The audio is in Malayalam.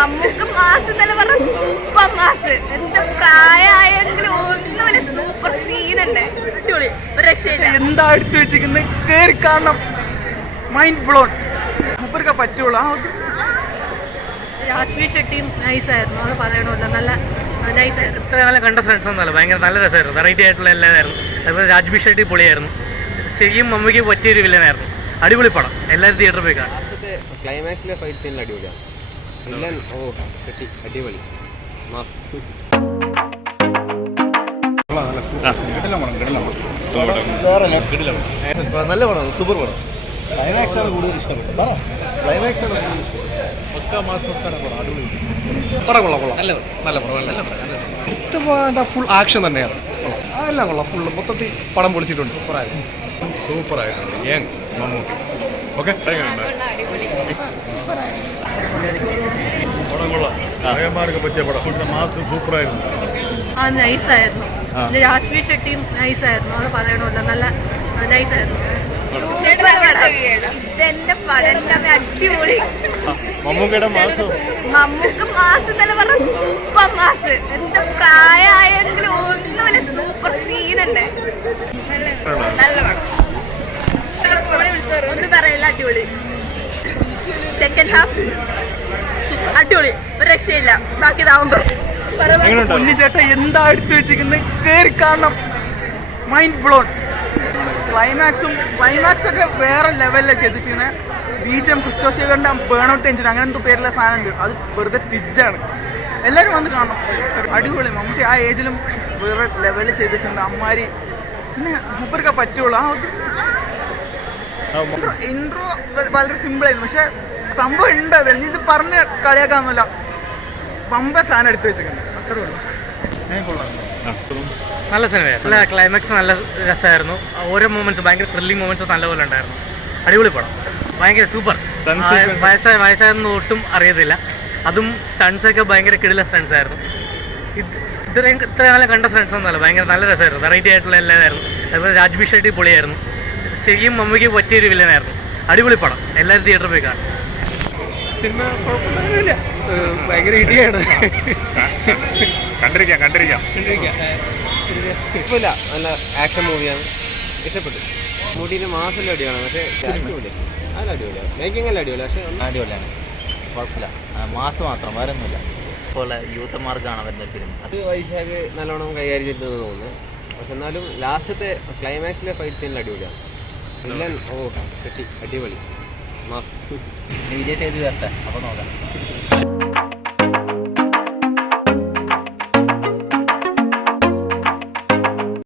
മമ്മൂക്ക് മാസ് എന്നല്ല പറഞ്ഞ സൂപ്പർ മാസ്. എന്താ പ്രായമായെങ്കിലും ഒന്നുമില്ല, സൂപ്പർ സീനുണ്ട്. അടിപൊളി, ഒരു രക്ഷയില്ല. എന്താ എടുത്തു വെച്ചിരിക്കുന്നത്, കേറി കാണണം. Mind blown. മൂപ്പർക്ക് പറ്റുള്ളൂ. രാജ്വി ഷെട്ടിയും നൈസായിരുന്നു, അത് പറയണമല്ലോ. നല്ല നൈസായിരുന്നു. ഇത്ര നല്ല കണ്ടസ്റ്റൻസ് ഒന്നുമല്ല, ഭയങ്കര നല്ല രസമായിരുന്നു. വെറൈറ്റി ആയിട്ടുള്ള എല്ലാവരായിരുന്നു. അതുപോലെ രാജ്വി ഷെട്ടി പൊളിയായിരുന്നു. ശരിക്കും മമ്മിക്ക് പറ്റിയൊരു വില്ലനായിരുന്നു. അടിപൊളി പടം, എല്ലാവരും തിയേറ്ററിൽ പോയി കാണാം. ക്ലൈമാക്സിലെ ഫൈറ്റ് സീനിൽ അടിപൊളിയാണ്. വില്ലൻ ഷെട്ടി അടിപൊളി മാസ്. നല്ല പടമാണ്, സൂപ്പർ പടം. ക്ലൈമാക്സ് ആണ് കൂടുതൽ ഇഷ്ടപ്പെട്ടത്. ക്ലൈമാക്സ് ആണ് പടം കൊള്ളാം. നല്ല പടം. ഫുൾ ആക്ഷൻ തന്നെയാണ്. അതെല്ലാം കൊള്ളാം. ഫുള്ള് മൊത്തത്തിൽ പടം പൊളിച്ചിട്ടുണ്ട്. സൂപ്പറായിട്ടുണ്ട്. യങ് മമ്മൂട്ടി. ഓക്കെ, പറ്റിയ പടം. മാസ് സൂപ്പറായിരുന്നു. അത് നൈസായിരുന്നു. രാജ്വി ഷെട്ടിയും നൈസായിരുന്നു, അത് പറയണമല്ലോ. നല്ല നൈസായിരുന്നു. ഇതെന്റെ പടം അടിപൊളി. മമ്മൂക്കയുടെ മാസം. മമ്മൂക്ക് മാസ് എന്നല്ല പറഞ്ഞ സൂപ്പർ മാസ്. എന്താ പ്രായമായെങ്കിലും ഒന്നുമില്ല, സൂപ്പർ സീനുണ്ട്. നല്ല പടം, ഒന്നും പറയില്ല. അടിപൊളി. സെക്കൻഡ് ഹാഫ് അടിപൊളി, ഒരു രക്ഷയില്ല. ബാക്കി ഇതാവുമ്പോ ഉണ്ണിച്ചേട്ടൻ എന്താ എടുത്തു വെച്ചിരിക്കുന്നത്, കേറി കാണണം. Mind blown. ക്ലൈമാക്സ് ഒക്കെ വേറെ ലെവലിലാണ് ചെയ്തിരിക്കുന്നത്. ബീജം ക്രിസ്റ്റോസിയുടെ ബേൺ ഔട്ട് എഞ്ചിൻ അങ്ങനെ എന്തോ പേരുള്ള സാധനമുണ്ട്. അത് വെറുതെ തിരിച്ചാണ്. എല്ലാവരും വന്ന് കാണണം. അടിപൊളി. നമുക്ക് ആ ഏജിലും വേറെ ലെവലിൽ ചെയ്തിട്ടുണ്ട്. അമ്മാരി പിന്നെ മൂപ്പർക്ക് പറ്റുള്ളൂ. ഇൻട്രോ വളരെ സിമ്പിളായിരുന്നു, പക്ഷെ സംഭവം ഉണ്ട്. അത് ഇത് പറഞ്ഞ് കളിയാക്കാന്നല്ല, പമ്പ സാധനം എടുത്തു വെച്ചിട്ടുണ്ട്. അത്രേ ഉള്ളൂ. നല്ല സിനിമയായിരുന്നു. നല്ല ക്ലൈമാക്സ്, നല്ല രസമായിരുന്നു. ഓരോ മൂമെന്റ്സ് ഭയങ്കര ത്രില്ലിംഗ് മൂമെന്റ്സ് നല്ലപോലെ ഉണ്ടായിരുന്നു. അടിപൊളി പടം, ഭയങ്കര സൂപ്പർ. വയസ്സായെന്ന് ഒട്ടും അറിയത്തില്ല. അതും സ്റ്റൺസൊക്കെ ഭയങ്കര കിടില സ്റ്റൺസ് ആയിരുന്നു. ഇത്ര നല്ല കണ്ട സ്റ്റൺസ് ഒന്നുമല്ല, ഭയങ്കര നല്ല രസമായിരുന്നു. വെറൈറ്റി ആയിട്ടുള്ള എല്ലാവരായിരുന്നു. അതുപോലെ രാജ്വി ഷെട്ടി പൊളിയായിരുന്നു. ശരിക്കും മമ്മിക്ക് പറ്റിയൊരു വില്ലനായിരുന്നു. അടിപൊളി പടം, എല്ലാവരും തിയേറ്ററിൽ പോയി കാണാം. സിനിമ കുഴപ്പമൊന്നുമില്ല, ഭയങ്കര ഇടിയാണ്. കണ്ടിരിക്കാം. കുഴപ്പമില്ല, നല്ല ആക്ഷൻ മൂവിയാണ്. ഇഷ്ടപ്പെട്ടു. മുടിയിൽ മാസെല്ലാം അടിയാണ്, പക്ഷേ അടിപൊളി. നല്ല അടിപൊളിയാണ്. മേക്കിംഗ് എല്ലാം അടിപൊളി, പക്ഷേ അടിപൊളിയാണ്. കുഴപ്പമില്ല, മാസ് മാത്രം, വേറെ ഒന്നുമില്ല. പോലെ യൂത്തന്മാർക്കാണ് വരുന്ന ഫിലിം. അത് വൈശാഖ് നല്ലോണം കൈകാര്യം ചെയ്തെന്ന് തോന്നുന്നു. പക്ഷെ എന്നാലും ലാസ്റ്റത്തെ ക്ലൈമാക്സിലെ ഫൈറ്റ് സീനിൽ അടിപൊളിയാണ്. വില്ലൻ ഷെട്ടി അടിപൊളി മാസ്. വിജയ് സേതു വരട്ടെ, അപ്പോൾ നോക്കാം.